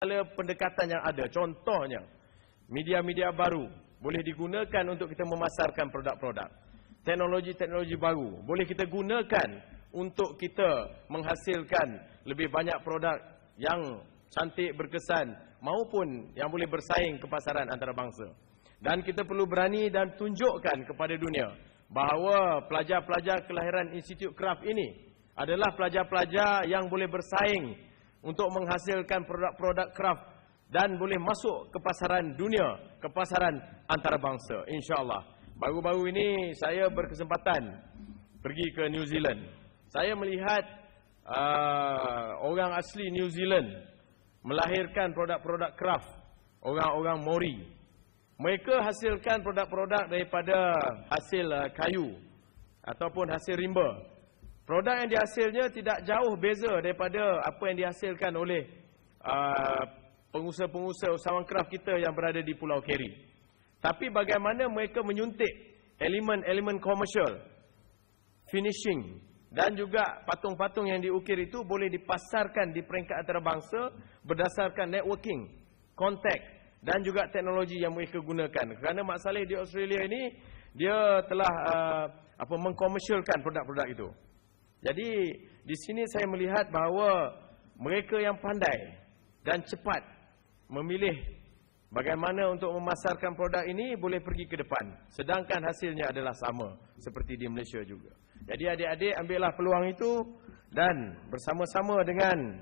pendekatan yang ada. Contohnya, media-media baru boleh digunakan untuk kita memasarkan produk-produk. Teknologi-teknologi baru boleh kita gunakan untuk kita menghasilkan lebih banyak produk yang cantik, berkesan maupun yang boleh bersaing ke pasaran antarabangsa. Dan kita perlu berani dan tunjukkan kepada dunia bahawa pelajar-pelajar kelahiran Institut Kraft ini adalah pelajar-pelajar yang boleh bersaing untuk menghasilkan produk-produk kraft dan boleh masuk ke pasaran dunia, ke pasaran antarabangsa, insya-Allah. Baru-baru ini saya berkesempatan pergi ke New Zealand. Saya melihat orang asli New Zealand melahirkan produk-produk kraft, orang-orang Maori. Mereka hasilkan produk-produk daripada hasil kayu ataupun hasil rimba. Produk yang dihasilnya tidak jauh beza daripada apa yang dihasilkan oleh pengusaha-pengusaha usahawan kraft kita yang berada di Pulau Keri. Tapi bagaimana mereka menyuntik elemen-elemen komersial, finishing dan juga patung-patung yang diukir itu boleh dipasarkan di peringkat antarabangsa berdasarkan networking, kontak dan juga teknologi yang mereka gunakan. Kerana Mak Saleh di Australia ini, dia telah mengkomersialkan produk-produk itu. Jadi di sini saya melihat bahawa mereka yang pandai dan cepat memilih bagaimana untuk memasarkan produk ini boleh pergi ke depan. Sedangkan hasilnya adalah sama seperti di Malaysia juga. Jadi adik-adik ambillah peluang itu dan bersama-sama dengan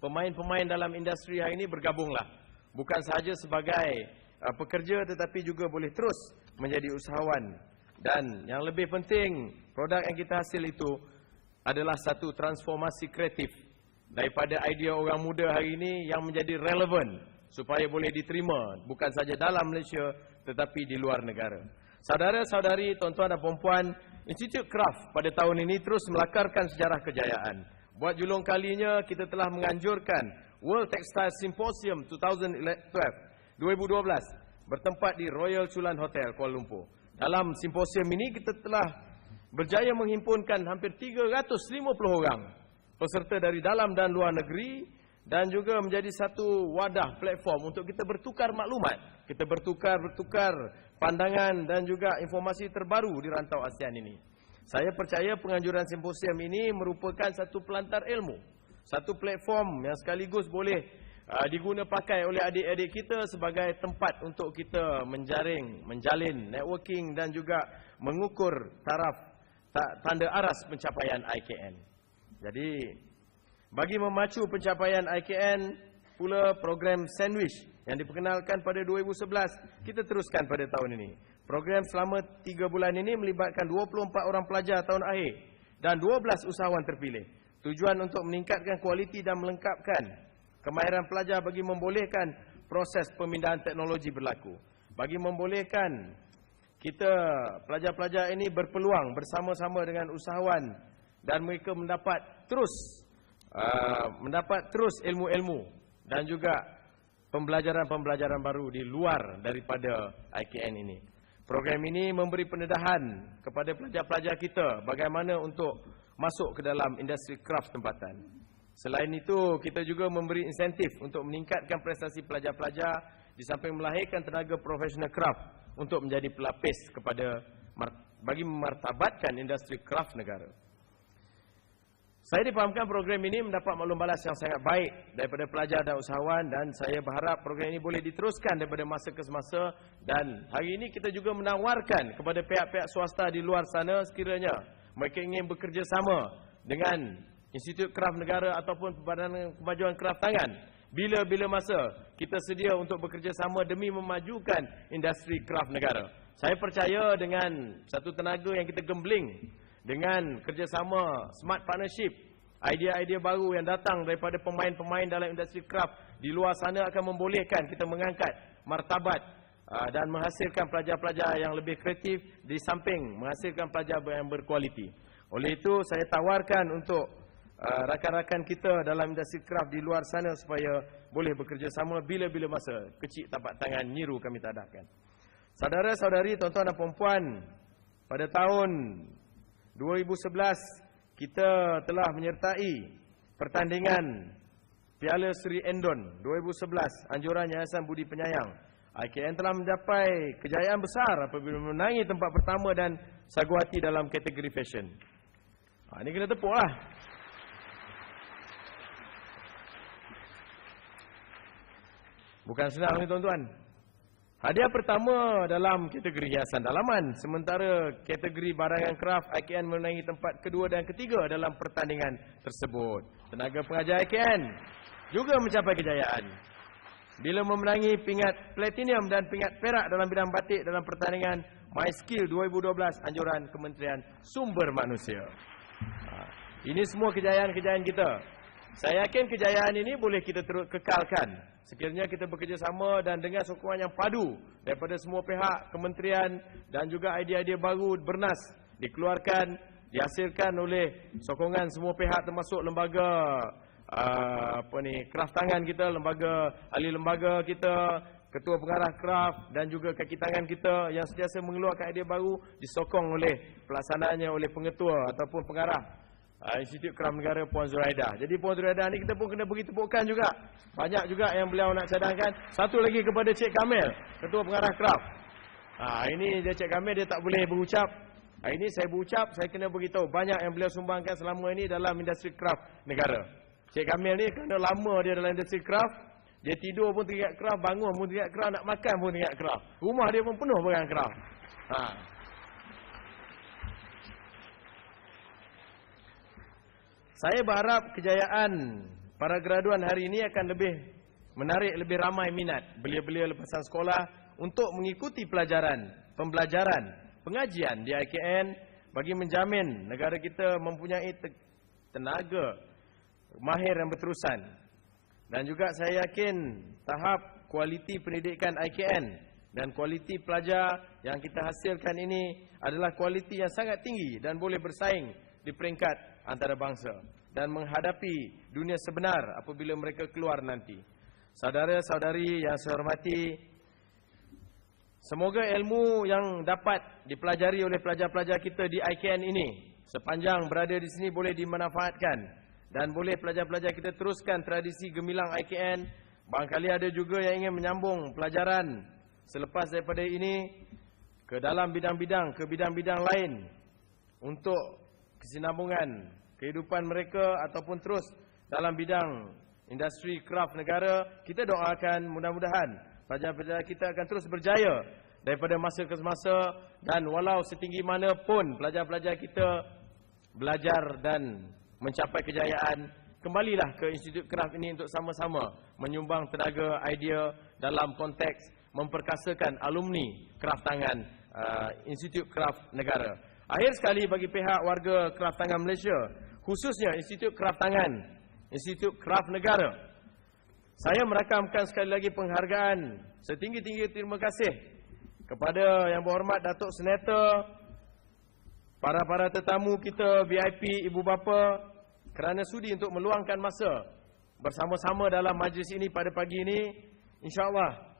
pemain-pemain dalam industri hari ini bergabunglah. Bukan sahaja sebagai pekerja tetapi juga boleh terus menjadi usahawan. Dan yang lebih penting, produk yang kita hasil itu adalah satu transformasi kreatif daripada idea orang muda hari ini yang menjadi relevan supaya boleh diterima bukan saja dalam Malaysia tetapi di luar negara. Saudara-saudari, tuan-tuan dan puan-puan, Institut Kraft pada tahun ini terus melakarkan sejarah kejayaan. Buat julung kalinya kita telah menganjurkan World Textile Symposium 2012 bertempat di Royal Chulan Hotel Kuala Lumpur. Dalam simposium ini kita telah berjaya menghimpunkan hampir 350 orang peserta dari dalam dan luar negeri dan juga menjadi satu wadah platform untuk kita bertukar maklumat, kita bertukar pandangan dan juga informasi terbaru di rantau ASEAN ini. Saya percaya penganjuran simposium ini merupakan satu pelantar ilmu, satu platform yang sekaligus boleh diguna pakai oleh adik-adik kita sebagai tempat untuk kita menjalin networking dan juga mengukur taraf tanda aras pencapaian IKN. Jadi bagi memacu pencapaian IKN pula program sandwich yang diperkenalkan pada 2011 kita teruskan pada tahun ini. Program selama 3 bulan ini melibatkan 24 orang pelajar tahun akhir dan 12 usahawan terpilih. Tujuan untuk meningkatkan kualiti dan melengkapkan kemahiran pelajar bagi membolehkan proses pemindahan teknologi berlaku. Bagi membolehkan kita pelajar-pelajar ini berpeluang bersama-sama dengan usahawan dan mereka mendapat terus ilmu-ilmu dan juga pembelajaran-pembelajaran baru di luar daripada IKN ini. Program ini memberi pendedahan kepada pelajar-pelajar kita bagaimana untuk masuk ke dalam industri kraft tempatan. Selain itu, kita juga memberi insentif untuk meningkatkan prestasi pelajar-pelajar di samping melahirkan tenaga profesional kraft untuk menjadi pelapis bagi memartabatkan industri kraft negara. Saya dipahamkan program ini mendapat maklum balas yang sangat baik daripada pelajar dan usahawan dan saya berharap program ini boleh diteruskan daripada masa ke semasa dan hari ini kita juga menawarkan kepada pihak-pihak swasta di luar sana sekiranya mereka ingin bekerja sama dengan Institut Kraft Negara ataupun Perbadangan Kemajuan Kraft Tangan. Bila-bila masa kita sedia untuk bekerja sama demi memajukan industri kraft negara. Saya percaya dengan satu tenaga yang kita gembling, dengan kerjasama smart partnership, idea-idea baru yang datang daripada pemain-pemain dalam industri kraft di luar sana akan membolehkan kita mengangkat martabat dan menghasilkan pelajar-pelajar yang lebih kreatif di samping menghasilkan pelajar yang berkualiti. Oleh itu saya tawarkan untuk rakan-rakan kita dalam industri kraft di luar sana supaya boleh bekerja sama bila-bila masa. Kecil tapak tangan nyiru kami tadahkan. Saudara-saudari, tuan-tuan dan puan-puan, pada tahun 2011 kita telah menyertai pertandingan Piala Seri Endon 2011, anjuran Yayasan Budi Penyayang. IKN telah mencapai kejayaan besar apabila memenangi tempat pertama dan saguhati dalam kategori fashion. Ini kena tepuk lah. Bukan senang ni tuan-tuan. Hadiah pertama dalam kategori hiasan dalaman. Sementara kategori barangan kraft, IKN menangi tempat kedua dan ketiga dalam pertandingan tersebut. Tenaga pengajar IKN juga mencapai kejayaan bila memenangi pingat platinum dan pingat perak dalam bidang batik dalam pertandingan MySkill 2012 anjuran Kementerian Sumber Manusia. Ini semua kejayaan-kejayaan kita. Saya yakin kejayaan ini boleh kita terus kekalkan sekiranya kita bekerjasama dan dengan sokongan yang padu daripada semua pihak, kementerian dan juga idea-idea baru bernas dikeluarkan, dihasilkan oleh sokongan semua pihak termasuk lembaga kraft tangan kita, lembaga ahli lembaga kita, ketua pengarah kraft dan juga kaki tangan kita yang sentiasa mengeluarkan idea baru disokong oleh pelaksanaannya oleh pengetua ataupun pengarah Institut Kraft Negara Puan Zuraidah. Jadi Puan Zuraidah ni kita pun kena beri tepukan juga. Banyak juga yang beliau nak cadangkan. Satu lagi kepada Cik Kamil, ketua pengarah kraft. Ini dia Cik Kamil dia tak boleh berucap. Ini saya berucap, saya kena beritahu banyak yang beliau sumbangkan selama ini dalam industri kraft negara. Cik Kamil ni kerana lama dia dalam industri kraft, dia tidur pun teriak kraft, bangun pun teriak kraft, nak makan pun teriak kraft. Rumah dia pun penuh barang kraft. Saya berharap kejayaan para graduan hari ini akan lebih menarik lebih ramai minat belia-belia lepasan sekolah untuk mengikuti pelajaran, pembelajaran, pengajian di IKN bagi menjamin negara kita mempunyai tenaga mahir yang berterusan. Dan juga saya yakin tahap kualiti pendidikan IKN dan kualiti pelajar yang kita hasilkan ini adalah kualiti yang sangat tinggi dan boleh bersaing di peringkat antarabangsa dan menghadapi dunia sebenar apabila mereka keluar nanti. Saudara-saudari yang saya hormati, semoga ilmu yang dapat dipelajari oleh pelajar-pelajar kita di IKN ini sepanjang berada di sini boleh dimanfaatkan dan boleh pelajar-pelajar kita teruskan tradisi gemilang IKN. Barangkali ada juga yang ingin menyambung pelajaran selepas daripada ini ke dalam bidang-bidang, ke bidang-bidang lain untuk kesinambungan kehidupan mereka ataupun terus dalam bidang industri kraft negara. Kita doakan mudah-mudahan pelajar-pelajar kita akan terus berjaya daripada masa ke masa dan walau setinggi mana pun pelajar-pelajar kita belajar dan mencapai kejayaan, kembalilah ke Institut Kraft ini untuk sama-sama menyumbang tenaga idea dalam konteks memperkasakan alumni kraft tangan Institut Kraft Negara. Akhir sekali bagi pihak warga kraft tangan Malaysia, khususnya Institut Kraft Tangan, Institut Kraft Negara, saya merakamkan sekali lagi penghargaan setinggi-tinggi terima kasih kepada Yang Berhormat Datuk Senator, para tetamu kita VIP, ibu bapa kerana sudi untuk meluangkan masa bersama-sama dalam majlis ini pada pagi ini. InsyaAllah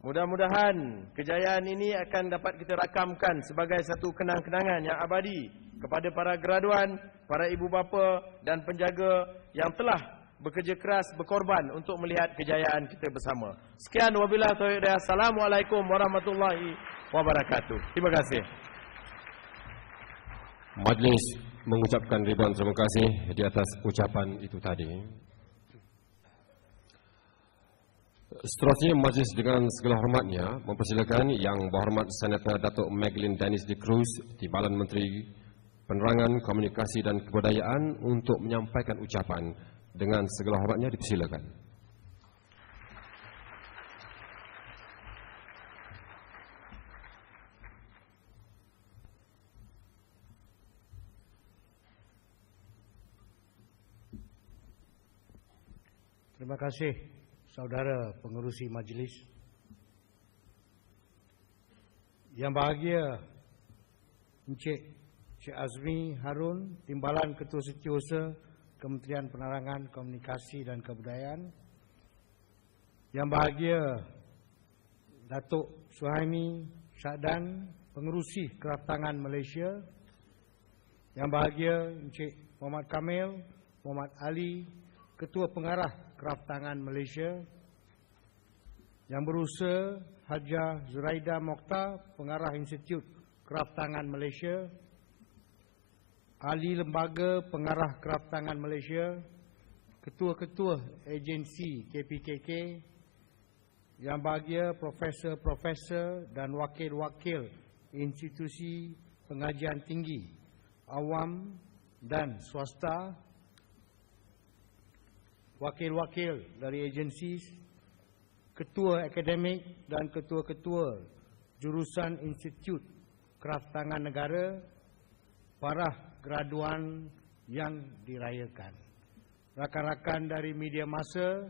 mudah-mudahan kejayaan ini akan dapat kita rakamkan sebagai satu kenang-kenangan yang abadi kepada para graduan, para ibu bapa dan penjaga yang telah bekerja keras, berkorban untuk melihat kejayaan kita bersama. Sekian wabillahi taufiq. Assalamualaikum warahmatullahi wabarakatuh. Terima kasih. Majlis mengucapkan ribuan terima kasih di atas ucapan itu tadi. Seterusnya majlis dengan segala hormatnya mempersilakan Yang Berhormat Senator Datuk Maglin Dennis de Cruz, Timbalan Menteri Penerangan, Komunikasi dan Kebudayaan untuk menyampaikan ucapan. Dengan segala hormatnya dipersilakan. Terima kasih saudara pengerusi majlis. Yang bahagia Encik Azmi Harun, Timbalan Ketua Setiausaha Kementerian Penerangan, Komunikasi dan Kebudayaan. Yang bahagia Datuk Suhaimi Syahdan, Pengerusi Kraft Tangan Malaysia. Yang bahagia Encik Muhammad Kamil, Muhammad Ali, Ketua Pengarah Kraft Tangan Malaysia. Yang berusaha Hajah Zuraida Mokhtar, Pengarah Institut Kraft Tangan Malaysia. Ahli Lembaga Pengarah Kraft Tangan Malaysia. Ketua-ketua agensi KPKK. Yang bahagia profesor-profesor dan wakil-wakil institusi pengajian tinggi, awam dan swasta, wakil-wakil dari agensi, ketua akademik dan ketua-ketua jurusan Institut Kraft Tangan Negara, para graduan yang dirayakan, rakan-rakan dari media massa,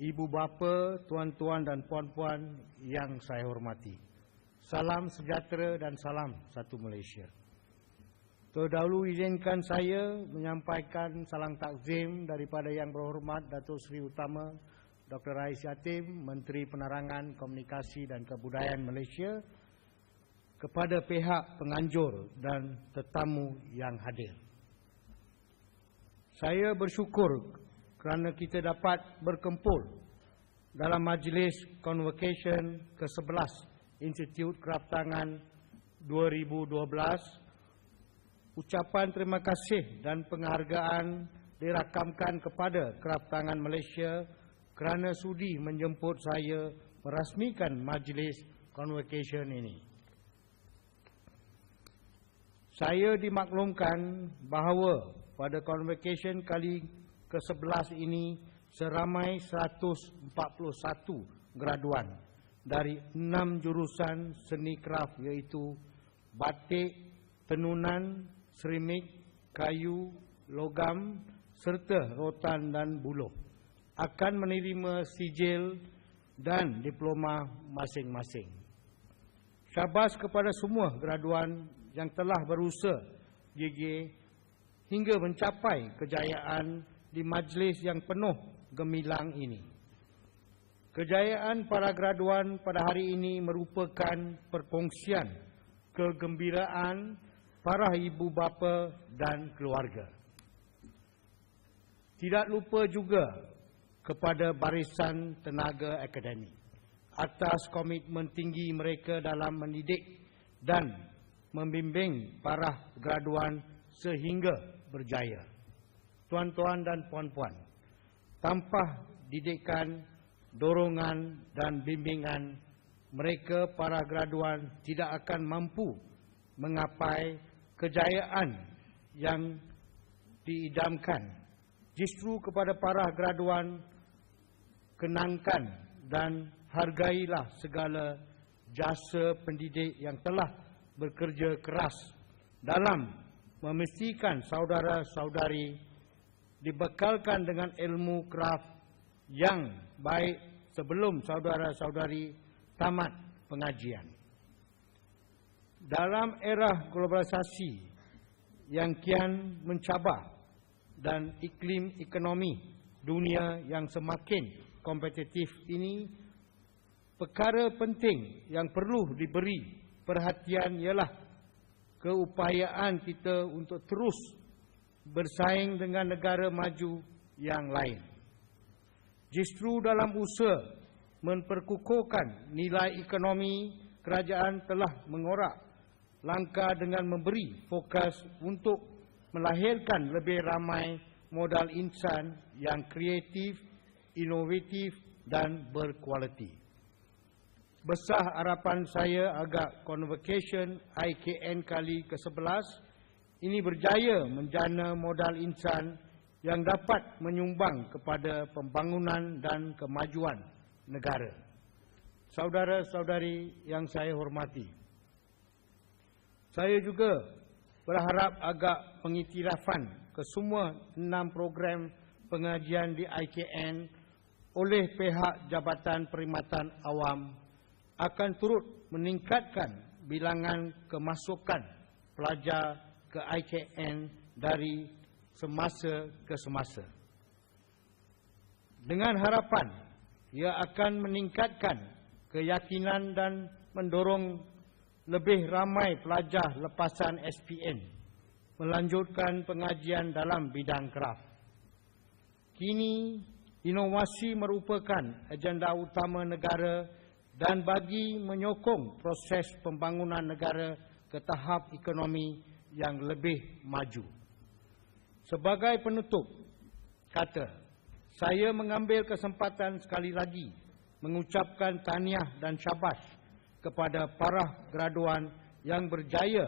ibu bapa, tuan-tuan dan puan-puan yang saya hormati. Salam sejahtera dan salam satu Malaysia. Terdahulu izinkan saya menyampaikan salam takzim daripada Yang Berhormat Datuk Seri Utama Dr. Rais Yatim, Menteri Penerangan, Komunikasi dan Kebudayaan Malaysia, kepada pihak penganjur dan tetamu yang hadir. Saya bersyukur kerana kita dapat berkumpul dalam majlis Convocation ke-11 Institut Kraft Tangan 2012. Ucapan terima kasih dan penghargaan dirakamkan kepada Kraft Tangan Malaysia kerana sudi menjemput saya merasmikan majlis Convocation ini. Saya dimaklumkan bahawa pada Convocation kali ke-11 ini seramai 141 graduan dari 6 jurusan seni kraft, iaitu batik, tenunan, seramik, kayu, logam serta rotan dan buluh akan menerima sijil dan diploma masing-masing. Syabas kepada semua graduan yang telah berusaha gigih hingga mencapai kejayaan di majlis yang penuh gemilang ini. Kejayaan para graduan pada hari ini merupakan perkongsian kegembiraan para ibu bapa dan keluarga. Tidak lupa juga kepada barisan tenaga akademik atas komitmen tinggi mereka dalam mendidik dan membimbing para graduan sehingga berjaya. Tuan-tuan dan puan-puan, tanpa didikan, dorongan dan bimbingan, mereka para graduan tidak akan mampu menggapai kejayaan yang diidamkan. Justru kepada para graduan, kenangkan dan hargailah segala jasa pendidik yang telah bekerja keras dalam memastikan saudara-saudari dibekalkan dengan ilmu kraft yang baik sebelum saudara-saudari tamat pengajian. Dalam era globalisasi yang kian mencabar dan iklim ekonomi dunia yang semakin kompetitif ini, perkara penting yang perlu diberi perhatian ialah keupayaan kita untuk terus bersaing dengan negara maju yang lain. Justru dalam usaha memperkukuhkan nilai ekonomi, kerajaan telah mengorak langkah dengan memberi fokus untuk melahirkan lebih ramai modal insan yang kreatif, inovatif dan berkualiti. Besar harapan saya agar Convocation IKN kali ke-11 ini berjaya menjana modal insan yang dapat menyumbang kepada pembangunan dan kemajuan negara. Saudara-saudari yang saya hormati, saya juga berharap agar pengiktirafan ke semua 6 program pengajian di IKN oleh pihak Jabatan Perkhidmatan Awam akan turut meningkatkan bilangan kemasukan pelajar ke IKN dari semasa ke semasa. Dengan harapan ia akan meningkatkan keyakinan dan mendorong lebih ramai pelajar lepasan SPM melanjutkan pengajian dalam bidang kraft. Kini Inovasi merupakan agenda utama negara dan bagi menyokong proses pembangunan negara ke tahap ekonomi yang lebih maju. Sebagai penutup kata, saya mengambil kesempatan sekali lagi mengucapkan tahniah dan syabas kepada para graduan yang berjaya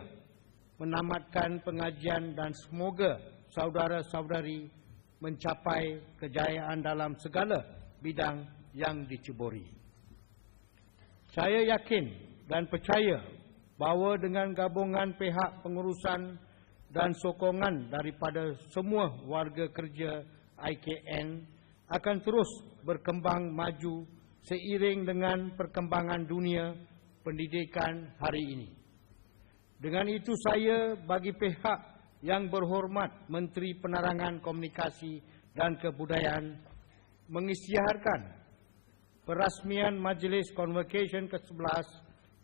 menamatkan pengajian dan semoga saudara-saudari mencapai kejayaan dalam segala bidang yang diceburi. Saya yakin dan percaya bahawa dengan gabungan pihak pengurusan dan sokongan daripada semua warga kerja IKN akan terus berkembang maju seiring dengan perkembangan dunia pendidikan hari ini. Dengan itu saya bagi pihak yang berhormat Menteri Penerangan Komunikasi dan Kebudayaan mengisytiharkan perasmian Majlis Convocation ke-11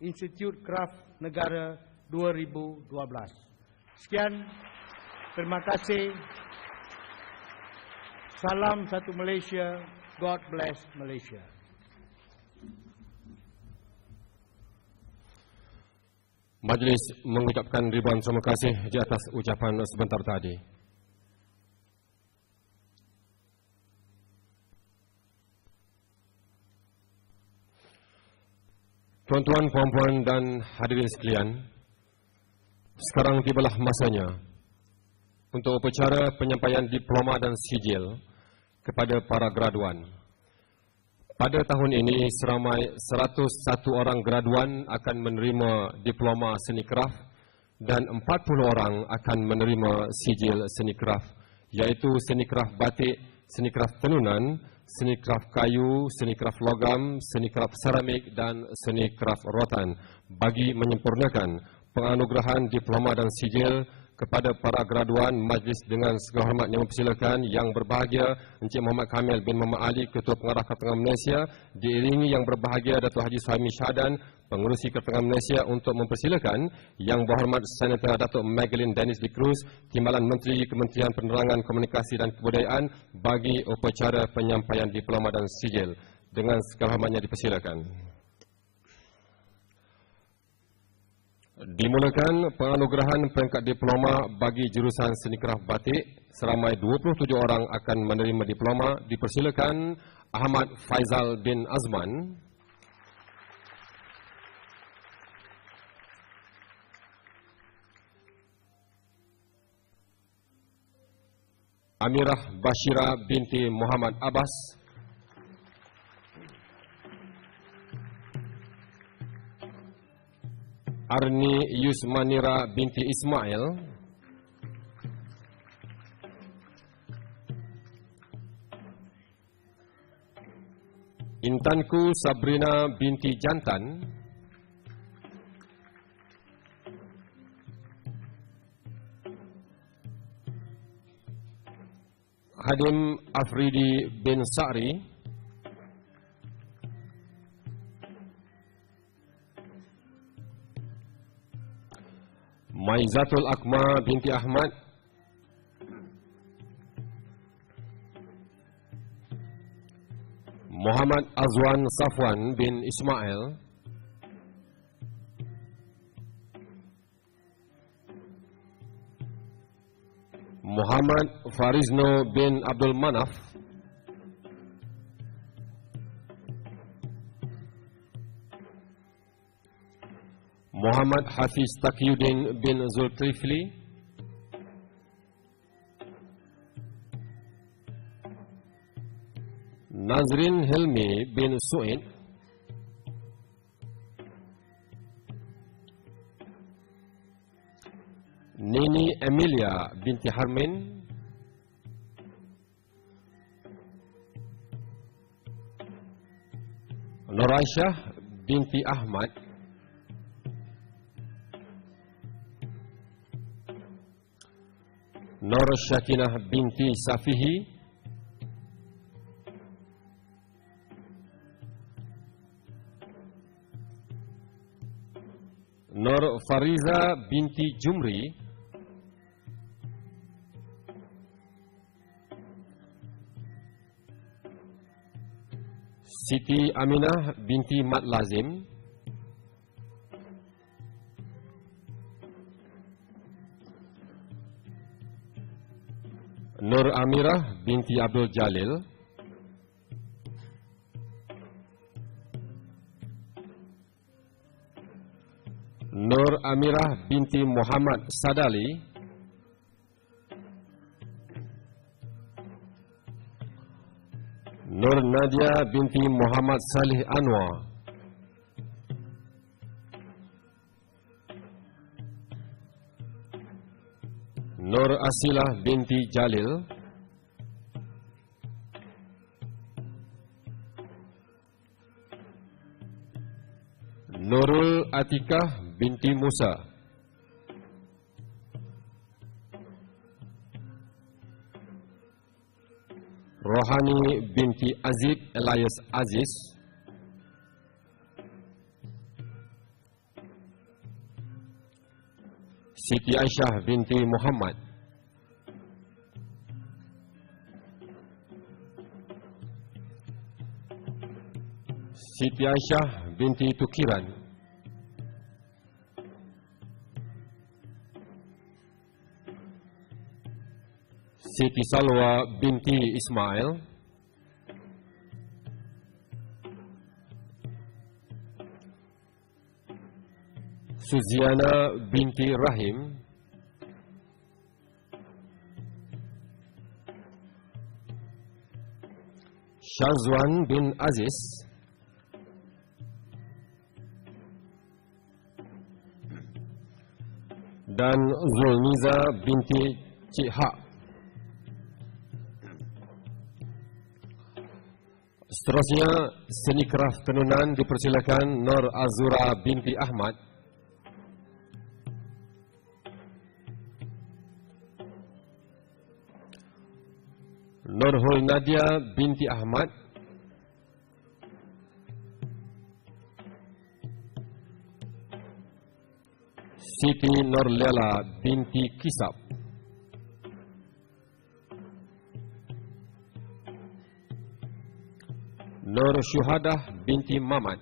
Institut Kraft Negara 2012. Sekian, terima kasih. Salam satu Malaysia, God bless Malaysia. Majlis mengucapkan ribuan terima kasih di atas ucapan sebentar tadi. Tuan-tuan, puan-puan dan hadirin sekalian, sekarang tibalah masanya untuk upacara penyampaian diploma dan sijil kepada para graduan. Pada tahun ini, seramai 101 orang graduan akan menerima diploma seni kraft dan 40 orang akan menerima sijil seni kraft, iaitu seni kraft batik, seni kraft tenunan, seni kraft kayu, seni kraft logam, seni kraft seramik dan seni kraft rotan bagi menyempurnakan penganugerahan diploma dan sijil kepada para graduan. Majlis dengan segala hormatnya mempersilakan Yang Berbahagia Encik Muhammad Kamil bin Muhammad Ali, Ketua Pengarah Kertangan Malaysia, diiringi Yang Berbahagia Datuk Haji Suhaimi Syahdan, Pengerusi Kertangan Malaysia, untuk mempersilakan Yang Berhormat Senator Datuk Magdalene Dennis de Cruz, Timbalan Menteri Kementerian Penerangan Komunikasi dan Kebudayaan, bagi upacara penyampaian diploma dan sijil. Dengan segala hormatnya dipersilakan. Dimulakan penganugerahan peringkat diploma bagi jurusan seni kraft batik. Seramai 27 orang akan menerima diploma. Dipersilakan Ahmad Faizal bin Azman, Amirah Bashira binti Muhammad Abbas, Arni Yusmanira binti Ismail, Intanku Sabrina binti Jantan, Hadim Afridi bin Sa'ri, Maizatul Akma binti Ahmad, Muhammad Azwan Safwan bin Ismail, Muhammad Farizno bin Abdul Manaf, Muhammad Hafiz Taqiyuddin bin Zulkifli, Nazrin Hilmi bin Su'id, Nini Emilia binti Harmin, Nuraisyah binti Ahmad, Nur Syakinah binti Safihi, Nur Fariza binti Jumri, Siti Aminah binti Mat Lazim, Nur Amirah binti Abdul Jalil, Nur Amirah binti Muhammad Sadali, Nur Nadia binti Muhammad Salih Anwar, Nur Asilah binti Jalil, Nurul Atikah binti Musa, Rohani binti Azib Elias Aziz, Siti Aisyah binti Muhammad, Siti Aisyah binti Tukiran, Siti Salwa binti Ismail, Suziana binti Rahim, Syazwan bin Aziz, dan Zulmiza binti Cik Hak. Seterusnya, seni keraf tenunan dipersilakan Nur Azura binti Ahmad, Nurhul Nadia binti Ahmad, Siti Nurlela binti Kisab, Nur Syuhadah binti Mamat,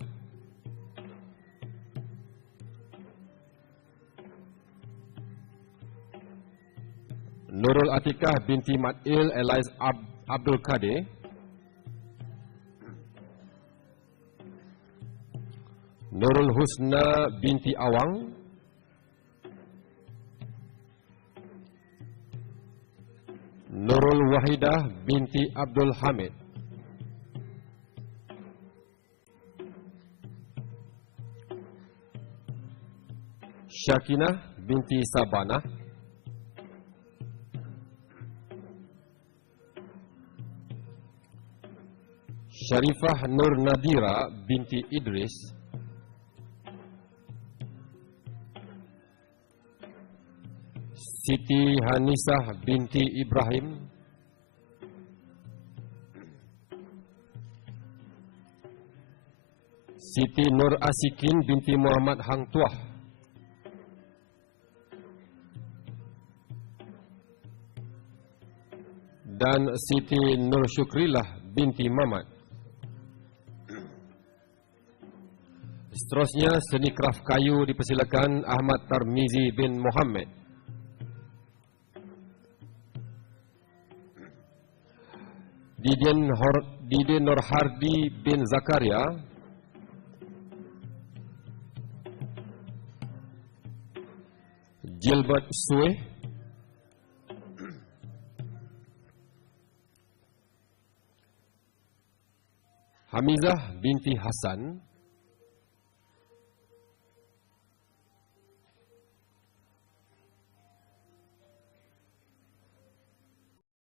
Nurul Atikah binti Matil Elias Abdul Qadir, Nurul Husna binti Awang, Nurul Wahidah binti Abdul Hamid, Syakinah binti Sabanah, Syarifah Nur Nadira binti Idris, Siti Hanisah binti Ibrahim, Siti Nur Asikin binti Muhammad Hang Tuah, dan Siti Nur Syukrilah binti Mamat. Seterusnya, seni kraf kayu dipersilakan Ahmad Tarmizi bin Muhammad, Didin Nurhardi bin Zakaria, Gilbert Sueh, Hamizah binti Hasan,